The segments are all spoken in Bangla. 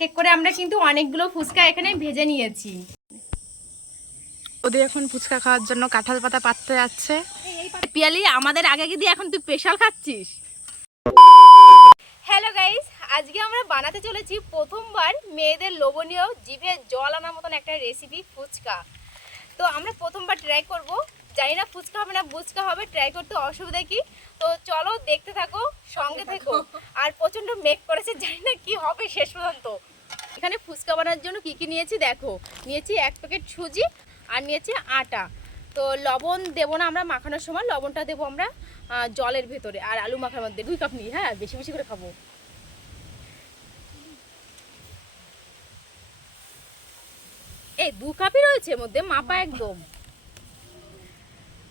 এক এক করে আমরা কিন্তু অনেকগুলো ফুচকা এখানে ভেজে নিয়েছি। ওদের এখন ফুচকা খাওয়ার জন্য কাঁঠাল পাতা পাততে যাচ্ছে। পিয়ালি আমাদের আগে দিয়ে এখন তুই স্পেশাল খাচ্ছিস। হ্যালো গাইস, আজকে আমরা বানাতে চলেছি প্রথমবার মেয়েদের লোভনীয় জিভে জল আনার মতন একটা রেসিপি ফুচকা। তো আমরা প্রথমবার ট্রাই করব, জানি না ফুচকা হবে না বুচকা হবে, ট্রাই করতে অসুবিধা কি। তো চলো দেখতে থাকো, সঙ্গে থেকো। আর প্রচণ্ড মেঘ করেছে, জানি না কি হবে শেষ পর্যন্ত। এখানে ফুচকা বানানোর জন্য কি কি নিয়েছি দেখো। নিয়েছি 1 প্যাকেট সুজি আর নিয়েছি আটা। তো লবণ দেবো না আমরা মাখানোর সময়, লবণটা দেবো আমরা জলের ভেতরে। আর আলু মাখার মধ্যে 2 কাপ নিই, হ্যাঁ বেশি বেশি করে খাবো। এই 2 কাপই রয়েছে মধ্যে, মাপা একদম।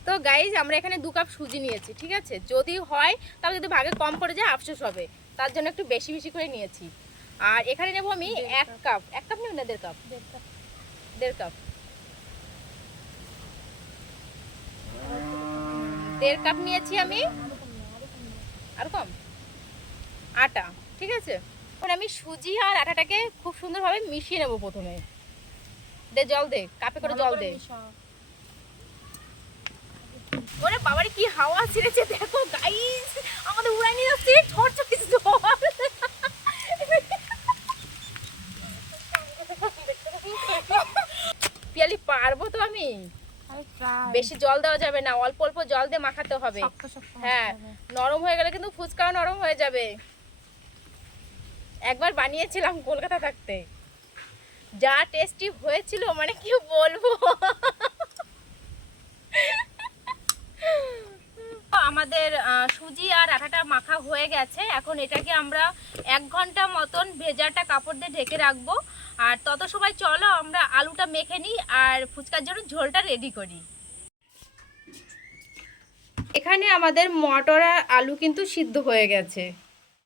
তো গাইজ আমরা এখানে 2 কাপ সুজি নিয়েছি, ঠিক আছে। যদি হয় তাহলে যদি ভাগে কম পড়ে যায় আফসোস হবে, তার জন্য একটু বেশি বেশি করে নিয়েছি। আর এখানে নেবো আমি 1 কাপ, 1 কাপ নেব না 1.5 কাপ, 1.5 কাপ, 1.5 কাপ নিয়েছি আমি, আর কম আটা, ঠিক আছে। এখন আমি সুজি আর আটাটাকে খুব সুন্দরভাবে মিশিয়ে নেবো। প্রথমে দে জল, দে কাপে করে জল দে। ওরে বাবারে কি হাওয়া ছিড়েছে দেখো গাইস, আমাদের উড়াই নিয়ে যাচ্ছে ঝড় জল। পিয়ালি পারবো তো আমি? বেশি জল দেওয়া যাবে না, অল্প অল্প জল দিয়ে মাখাতে হবে। হ্যাঁ, নরম হয়ে গেলে কিন্তু ফুচকাও নরম হয়ে যাবে। একবার বানিয়েছিলাম কলকাতা থাকতে, যা টেস্টি হয়েছিল মানে কি বলবো। আমাদের সুজি আর আটাটা মাখা হয়ে গেছে। এখন এটাকে আমরা 1 ঘন্টা মতন ভেজাটা কাপড় দিয়ে ঢেকে রাখবো। আর তত সময় চলো আমরা আলুটা মেখে নিই আর ফুচকার জন্য ঝোলটা রেডি করি। এখানে আমাদের মটর আর আলু কিন্তু সিদ্ধ হয়ে গেছে।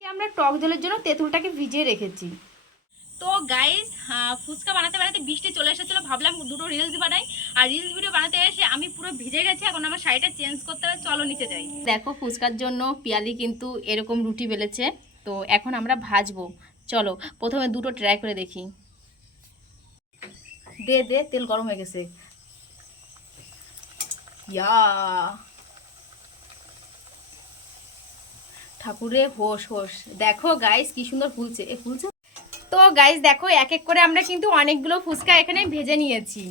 আমরা টক জলের জন্য তেঁতুলটাকে ভিজিয়ে রেখেছি। তো গাইস, ফুচকা বানাতে বানাতে বৃষ্টি চলে এসেছিলো, ভাবলাম দুটো রিলস বানাই। আর রিলস ভিডিও বানাতে এসে আমি পুরো ভিজে গেছি, এখন আমার শাড়িটা চেঞ্জ করতে হবে, চলো নিচে যাই। দেখো ফুচকার জন্য পিয়ালি কিন্তু এরকম রুটি বেলেছে। তো এখন আমরা ভাজবো, চলো প্রথমে দুটো ট্রাই করে দেখি। দে দে, তেল গরম হয়ে গেছে। ইয়া ঠাকুরে হোস হোস, দেখো গাইস কি সুন্দর ফুলছে, এ ফুলছে। তো গাইস দেখো এক এক করে আমরা কিন্তু অনেকগুলো ফুচকা এখানে ভেজে নিয়েছি।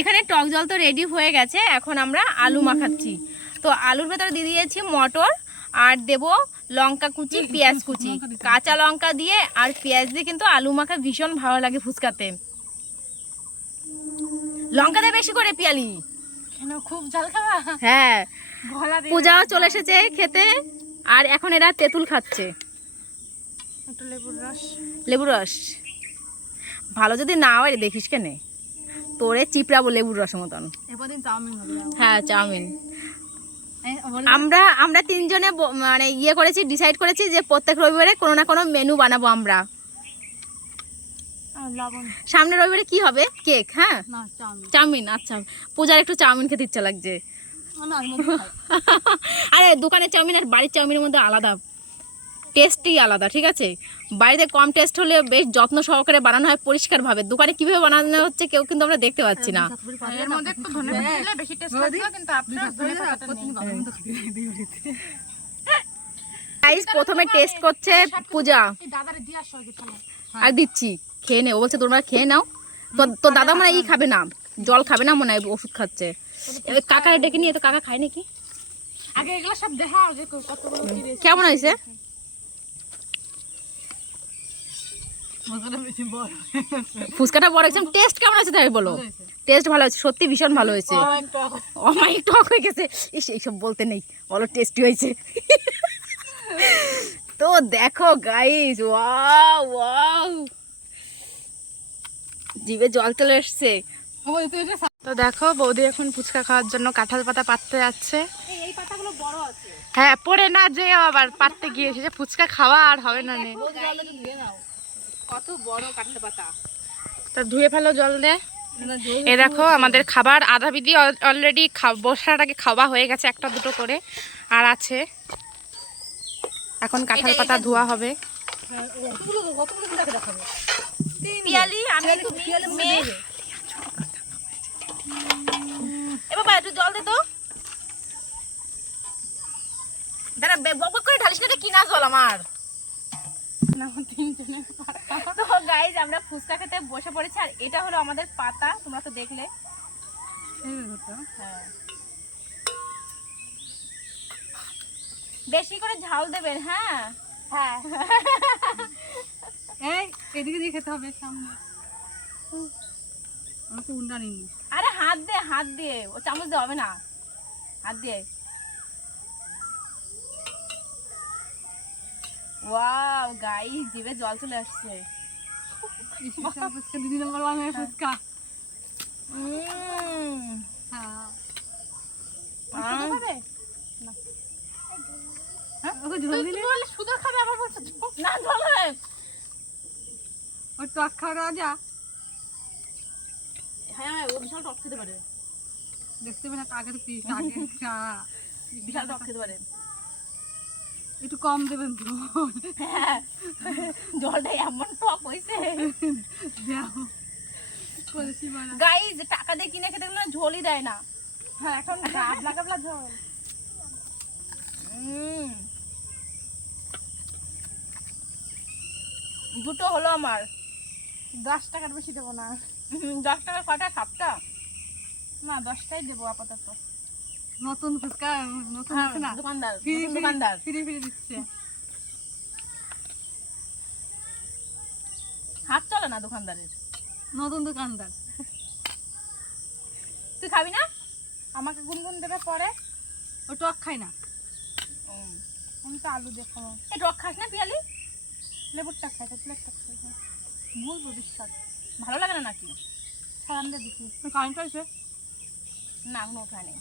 এখানে টক জল তো রেডি হয়ে গেছে, এখন আমরা আলু মাখাচ্ছি। তো আলুর ভেতরে দিয়ে দিয়েছি মটর, আর দেব লঙ্কা কুচি, পেঁয়াজ কুচি, কাঁচা লঙ্কা দিয়ে আর পেঁয়াজ দিয়ে কিন্তু আলু মাখা ভীষণ ভালো লাগে ফুচকাতে। লঙ্কা দিয়ে বেশি করে পিয়ালি, খুব ঝাল খাওয়া। হ্যাঁ, পূজাও চলে এসেছে খেতে, আর এখন এরা তেঁতুল খাচ্ছে। লেবুর রস ভালো যদি না হয় দেখিস কেনে, তোরে চিপড়াবো লেবুর রস মতন। হ্যাঁ চাউমিন। আমরা তিনজনে মানে করেছি, ডিসাইড করেছি যে প্রত্যেক রবিবারে কোনো না কোনো মেনু বানাবো আমরা। সামনের রবিবারে কি হবে? কেক। হ্যাঁ চাউমিন। আচ্ছা, পূজার একটু চাউমিন খেতে ইচ্ছা লাগছে। আরে দোকানের চাউমিন আর বাড়ির চাউমিনের মধ্যে আলাদা টেস্টই আলাদা, ঠিক আছে। বাড়িতে কম টেস্ট হলে বেশ যত্ন সহকারে বানানো হয় পরিষ্কারভাবে, দোকানে কিভাবে বানানো হচ্ছে কেউ কিন্তু আমরা দেখতে পাচ্ছি না। প্রথমে টেস্ট করছে পূজা, আর দিচ্ছি খেয়ে নে। ও বলছে তোমরা খেয়ে নাও। তো দাদা মানে খাবে না, জল খাবে না, মনে হয় ওষুধ খাচ্ছে। কাকারে ডেকে নিয়ে, তো কাকা খায় নাকি আগে এগুলো সব দেখাও যে কেমন হয়েছে। ফুচকাটা বড় একদম। টেস্ট কেমন আছে তাই বলো? টেস্ট ভালো হয়েছে, সত্যি ভীষণ ভালো হয়েছে। অনেক টক হয়ে গেছে, এইসব বলতে নেই, বলো টেস্টি হয়েছে। তো দেখো গাইস, ওয়াও ওয়াও, জিভে জল চলে এসছে। তো দেখো বৌদি এখন ফুচকা খাওয়ার জন্য কাঁঠাল পাতা পাততে যাচ্ছে। এই পাতাগুলো বড় আছে। হ্যাঁ, পড়ে না যে আবার পাততে গিয়ে এসে ফুচকা খাওয়া আর হবে না। কত বড় কাঁঠাল পাতা, তা ধুয়ে ফেলো জল দিয়ে। এ দেখো আমাদের খাবার আধা বিধি অলরেডি বসার আগে খাওয়া হয়ে গেছে, 1টা 2টো করে আর আছে। এখন কাঁঠাল পাতা ধোয়া হবে। পিয়ালি আমি তুমি মেয়ে এ বাবা একটু জল দে তো দাঁড়া বক করে ঢালিস না কিনা জল আমার তো গাইজ আমরা ফুচকা খেতে বসে পড়েছি আর এটা হলো আমাদের পাতা তোমরা তো দেখলে হ্যাঁ বেশি করে ঝাল দেবেন হ্যাঁ হ্যাঁ এই এদিকে দিয়ে খেতে হবে সামনে আমি তো উন্ডা নিইনি আরে হাত দিয়ে ও চামচ দিয়ে হবে না হাত দিয়ে ওয়াও গাইস জিভে জল চলে আসছে ফুচকা দিদি নাম্বার 1 এর ফুচকা হ্যাঁ খাবে ওকে ঝোল দিলে বলে শুধু খাবে আবার বলছো না ঝোল ওই টক খাওয়া রাজা হ্যাঁ ও বিশাল টক খেতে পারে দেখতে পেলে আগে তো পিস আগে বিশাল টক খেতে পারে একটু কম দেবেন তো হ্যাঁ জলটা এমন টক হইছে দাও কলসি বানা গাইস টাকা দিয়ে কিনে খেতে গেলে ঝোলই দেয় না হ্যাঁ এখন গাবলা গাবলা ঝোল দুটো হলো আমার 10 টাকার বেশি দেবো না 10 টাকা কটা সাতটা না 10টাই দেবো আপাতত নতুন ফুচকা নতুন আছে না দোকানদার নতুন দোকানদার ফ্রি দিচ্ছে হাত চলে না দোকানদারের নতুন দোকানদার তুই খাবি না আমাকে গুনগুন দেবে পরে ও টক খাই না আমি তো আলু দেখো এই টক খাস না পিয়ালি লেবুরটা খাই তো প্লেটটা খাই বলবো বিশ্বাস ভালো লাগে না নাকি ছাড়ান দিয়ে দিচ্ছি কারেন্ট আছে না এখনো ওঠায়নি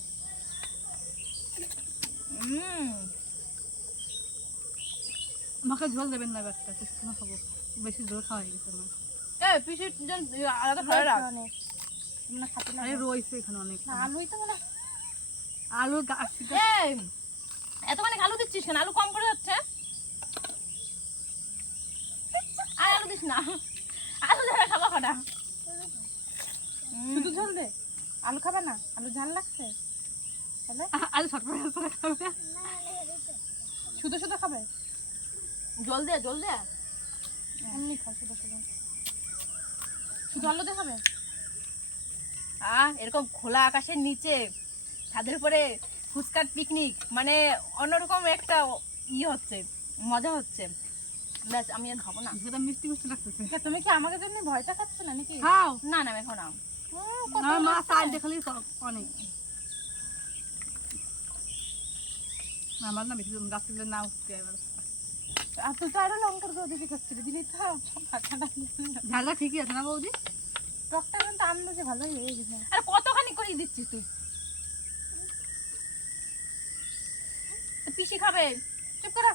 আমাকে ঝোল দেবেন না ব্যাগটা শুকনো খাবো বেশি ঝোল খাওয়া হয়ে গেছে আমার এই পিসির জন আলাদা ফ্রাই রাখ তোমরা খাতে না আরে রইছে এখানে অনেক আলুই তো বলে আলু গাছ এই এতখানি আলু দিচ্ছিস কেন আলু কম করে যাচ্ছে আর আলু দিস না আলু ধরে খাবো কটা শুধু ঝোল দে আলু খাবে না আলু ঝাল লাগছে তাহলে আলু ছটফট খাবে শুধু শুধু খাবে জল দে এমনি খাও শুধু শুধু শুধু আলু দিয়ে খাবে এরকম খোলা আকাশের নিচে ছাদের উপরে ফুচকার পিকনিক মানে অন্যরকম একটা হচ্ছে মজা হচ্ছে ব্যাস আমি আর খাবো না সেটা মিষ্টি মিষ্টি লাগতেছে তুমি কি আমাকে জন্য ভয়টা খাচ্ছ না নাকি খাও না না এখন নাও না মা সাইড দেখালি অনেক আমার না বেশি গাছ তুলে না উঠতে এবার আর তুই তো আরো লঙ্কার গুঁড়ো দিবি করছিলি দিলি তো ঝালটা ঠিকই আছে না বৌদি টকটা কিন্তু আন্দাজে ভালোই হয়ে গেছে আরে কতখানি করে দিচ্ছিস তুই পিসি খাবে চুপ করা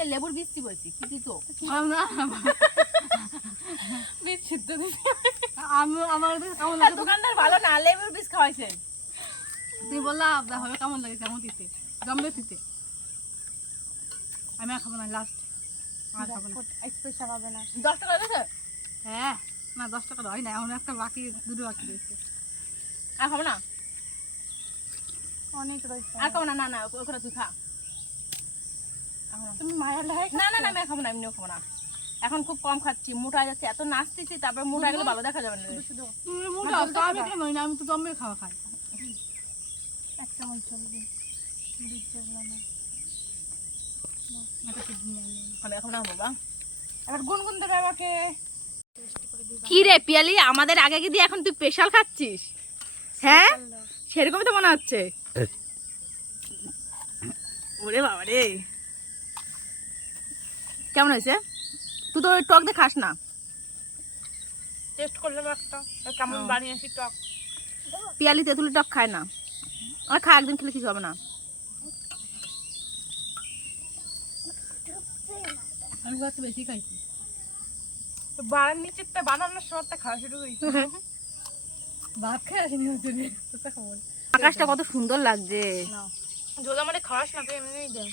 এই লেবুর বীজটি বলছি কি দিত না বীজ সিদ্ধ দিছি আমি আমার কেমন লাগে দোকানদার ভালো না লেবুর বীজ খাওয়াইছে তুই বললা হবে কেমন লাগে কেমন দিতে জমবে দিতে আমি আর খাবো না লাস্ট আর খাবো না স্পেশাল হবে না 10 টাকা দিয়েছে হ্যাঁ না 10 টাকা হয় না এখন একটা বাকি দুটো বাকি রয়েছে আর খাবো না অনেক রয়েছে আর খাবো না না না ওখানে তুই খা তুমি মায়ের লাগে না না না আমি খাবো না এমনিও খাবো না এখন খুব কম খাচ্ছি মোটা যাচ্ছে এত নাচতেছি তারপর মোটা গেলে ভালো দেখা যাবে না শুধু মোটা আমি কেন না আমি তো জম্মে খাওয়া খাই এক চামচ চলবে দিচ্ছে না আমি এখন না বাবা এবার গুনগুন দেবে আমাকে কি রে পিয়ালি আমাদের আগে কি দিয়ে এখন তুই স্পেশাল খাচ্ছিস হ্যাঁ সেরকমই তো মনে হচ্ছে ওরে বাবা রে কেমন হয়েছে তুই তো টক দিয়ে খাস না টেস্ট করলাম একটা কেমন বানিয়েছি টক পিয়ালি তেঁতুলি টক খায় না আর খা একদিন খেলে কিছু হবে না আমি কত বেশি খাইছি তো বাড়ার নিচেরটা বানানোর সময়টা খাওয়া শুরু করেছি ভাত খাই আসেনি হচ্ছে আকাশটা কত সুন্দর লাগছে যদি মানে খাওয়াস না তুই এমনিই দে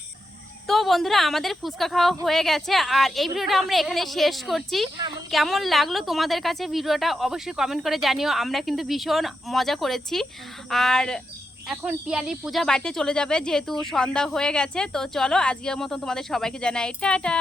তো বন্ধুরা আমাদের ফুচকা খাওয়া হয়ে গেছে আর এই ভিডিওটা আমরা এখানে শেষ করছি। কেমন লাগলো তোমাদের কাছে ভিডিওটা অবশ্যই কমেন্ট করে জানিও। আমরা কিন্তু ভীষণ মজা করেছি। আর এখন পিয়ালি পূজা বাড়িতে চলে যাবে যেহেতু সন্ধ্যা হয়ে গেছে। তো চলো আজকের মতন তোমাদের সবাইকে জানাই টাটা।